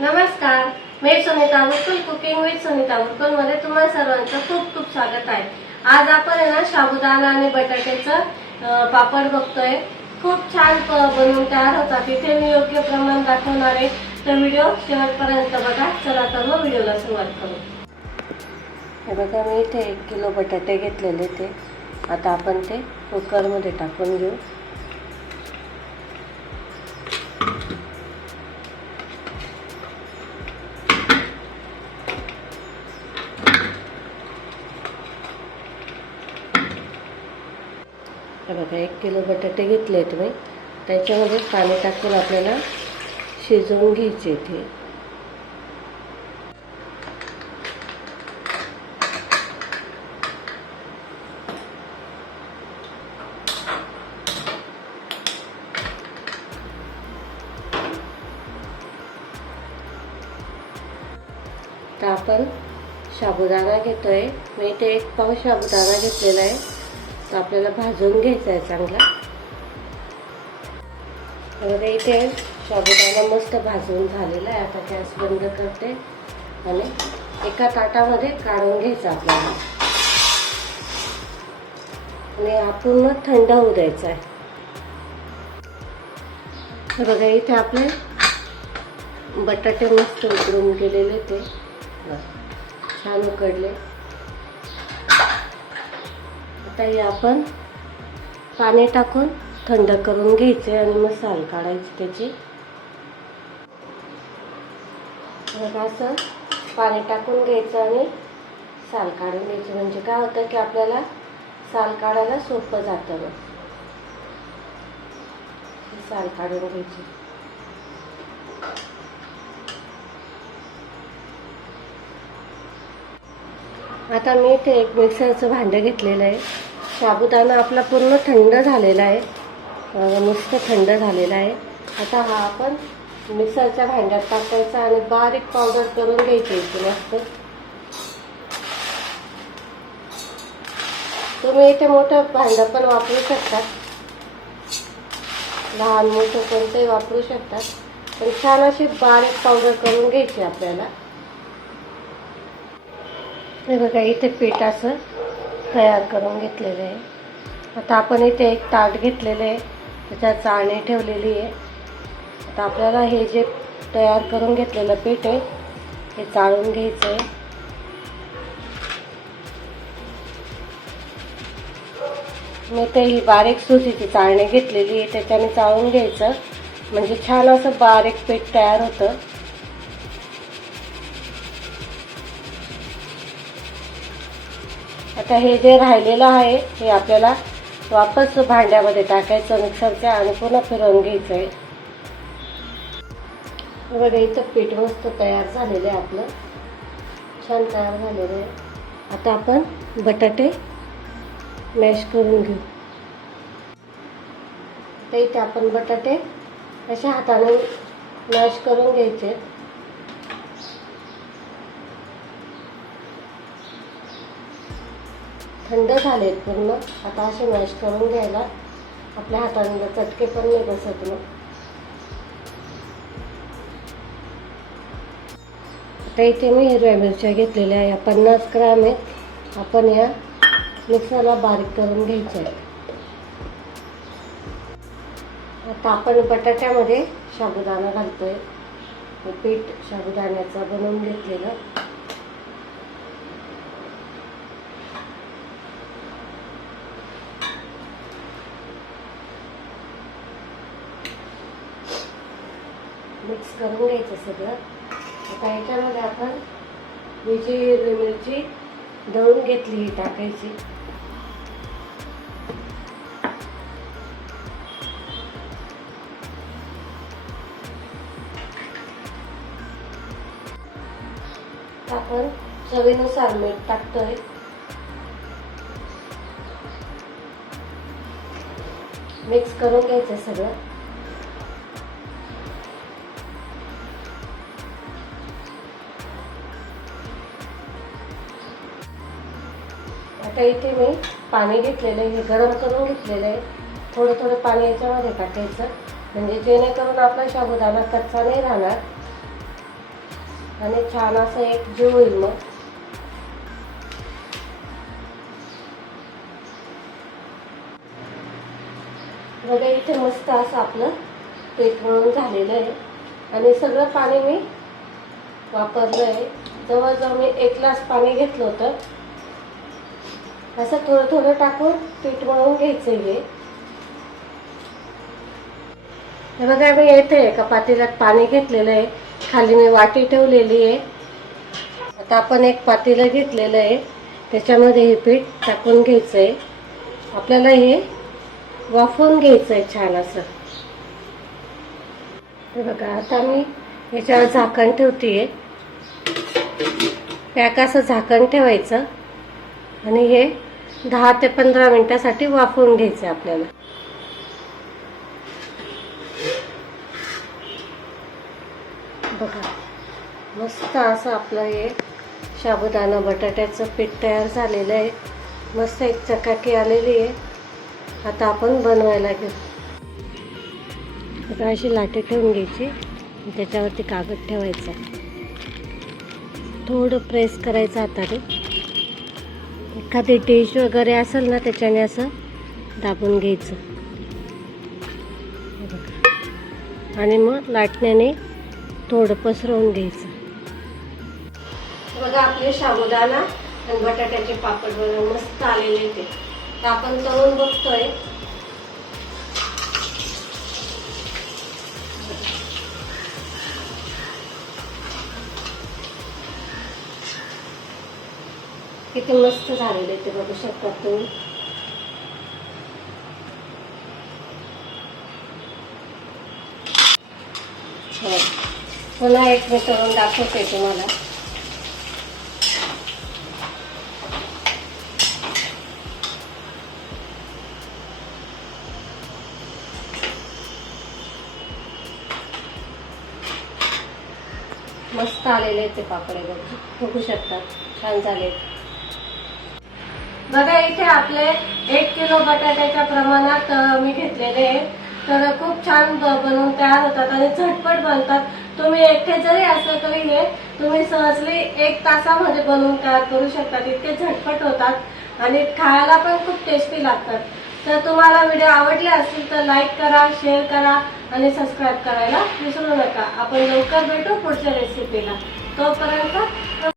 नमस्कार. मी Sunita Mukul cooking with Sunita मुकुलमध्ये तुम्हा सर्वांचं खूप खूप स्वागत आहे. आज आपण आहे ना साबुदाणा आणि बटाट्याचं पापड बघतोय. खूप छान बनवून तयार होतात. तिथे मी योग्य प्रमाण दाखवणार आहे. तर व्हिडिओ शेवटपर्यंत बघा. चला तर मग व्हिडिओला सुरुवात करू. हे बघा मी इथे एक किलो बटाटे घेतलेले ते. आता आपण ते कुकरमध्ये टाकून घेऊ. बघा एक किलो बटाटे घेतले आहेत मी त्याच्यामध्ये पाणी टाकून आपल्याला शिजवून घ्यायचे ते तर आपण साबुदाणा घेतोय. मी ते एक पाव साबुदाणा घेतलेला आहे. तर आपल्याला भाजून घ्यायचा आहे चांगला. तर इथे शाबुदाना मस्त भाजून झालेला आहे. आता गॅस बंद करते आणि एका ताटामध्ये काढून घ्यायचं आपल्याला. आणि हा पूर्ण थंड होऊ द्यायचा आहे. बघा इथे आपले बटाटे मस्त उकडून गेलेले ते. छान उकडले. आता हे आपण पाणी टाकून थंड करून घ्यायचे आणि मग साल काढायची त्याची. मग असं पाणी टाकून घ्यायचं आणि साल काढून घ्यायची. म्हणजे काय होतं की आपल्याला साल काढायला सोपं जातं मग. साल काढून घ्यायची. आता मी इथे एक मिक्सरचं भांडं घेतलेलं आहे. साबुदाणा आपला पूर्ण थंड झालेला आहे. नुसतं मस्त थंड झालेला आहे. आता हा आपण मिक्सरच्या भांड्यात टाकायचा आणि बारीक पावडर करून घ्यायची इथे मस्त. तुम्ही इथे मोठं भांडं पण वापरू शकता. लहान मोठं कोणतंही वापरू शकता. पण छान अशी बारीक पावडर करून घ्यायची आपल्याला. हे बघा इथे पीठ असं तयार करून घेतलेलं आहे. आता आपण इथे एक ताट घेतलेलं आहे. त्याच्यात चाळणी ठेवलेली आहे. आता आपल्याला हे जे तयार करून घेतलेलं पीठ आहे हे चाळून घ्यायचं आहे. मी ते ही बारीक सुशीची चाळणी घेतलेली आहे. त्याच्याने चाळून घ्यायचं. म्हणजे छान असं बारीक पीठ तयार होतं. आता हे जे राहिलेलं आहे हे आपल्याला वापस भांड्यामध्ये टाकायचं मिक्सरच्या आणि पुन्हा फिरवून घ्यायचं आहे बघा इथं पीठ मस्त तयार झालेलं आहे आपलं. छान तयार झालेलं आहे. आता आपण बटाटे मॅश करून घेऊ. तर इथे आपण बटाटे अशा हाताने मॅश करून घ्यायचे थंड झालेत पूर्ण. आता असे मॅश करून घ्यायला आपल्या हाताने चटके पण नाही बसत मग. आता इथे मी हिरव्या मिरच्या घेतलेल्या आहे या पन्नास ग्राम आहेत. आपण या मिक्सरला बारीक करून घ्यायच्या आहेत. आता आपण बटाट्यामध्ये साबुदाणा घालतोय. पीठ साबुदाण्याचा बनवून घेतलेलं. मिक्स करून घ्यायचं सगळं. आता याच्यामध्ये आपण मी जी हिरवी मिरची दळून घेतली ही टाकायची. आपण चवीनुसार मीठ टाकतोय. मिक्स करून घ्यायचं सगळं. आता इथे मी पाणी घेतलेलं आहे हे गरम करून घेतलेलं आहे. थोडं थोडं पाणी याच्यामध्ये टाकायचं. म्हणजे जेणेकरून आपला शाबुदाना कच्चा नाही राहणार. आणि छान असं एक जीव होईल मग. बघा इथे मस्त असं आपलं पीठ मळून झालेलं आहे. आणि सगळं पाणी मी वापरलं आहे जवळजवळ मी एक ग्लास पाणी घेतलं होतं. असं थोडं थोडं टाकून पीठ मळून घ्यायचं हे. हे बघा मी येते. एका पातेल्यात पाणी घेतलेलं आहे. खाली मी वाटी ठेवलेली आहे. आता आपण एक पातेलं घेतलेलं आहे. त्याच्यामध्ये हे पीठ टाकून घ्यायचं आहे आपल्याला हे वाफवून घ्यायचं आहे छान असं. हे बघा आता मी याच्यावर झाकण ठेवते आहे पॅक असं झाकण ठेवायचं. आणि हे दहा ते पंधरा मिनिटासाठी वाफवून घ्यायचं आहे आपल्याला. बघा मस्त असं आपलं हे साबुदाणा बटाट्याचं पीठ तयार झालेलं आहे. मस्त एक चकाकी आलेली आहे. आता आपण बनवायला घेऊ. आता अशी लाटे ठेवून घ्यायची. त्याच्यावरती कागद ठेवायचा. थोडं प्रेस करायचं हाताने. एखादी डिश वगैरे असेल ना त्याच्याने असं दाबून घ्यायचं. आणि मग लाटण्याने थोडं पसरवून घ्यायचं. बघा आपले साबुदाणा आणि बटाट्याचे पापड बघा मस्त आलेले ते. आपण तळून बघतोय. किती मस्त झालेले ते बघू शकता तुम्ही हो. पुन्हा एक मी करून दाखवते तुम्हाला. मस्त आलेले ते पापडे बघू. बघू शकतात छान झाले बघा इथे आपले एक किलो बटाट्याच्या प्रमाणात मी घेतलेले आहे तर खूप छान बनवून तयार होतात आणि झटपट बनतात. तुम्ही एकटे जरी असले तरी हे तुम्ही सहजली एक तासामध्ये बनवून तयार करू शकतात. इतके झटपट होतात आणि खायला पण खूप टेस्टी लागतात. तर तुम्हाला व्हिडिओ आवडले असतील तर लाईक करा शेअर करा आणि सबस्क्राईब करायला विसरू नका. आपण लवकर भेटू पुढच्या रेसिपीला तोपर्यंत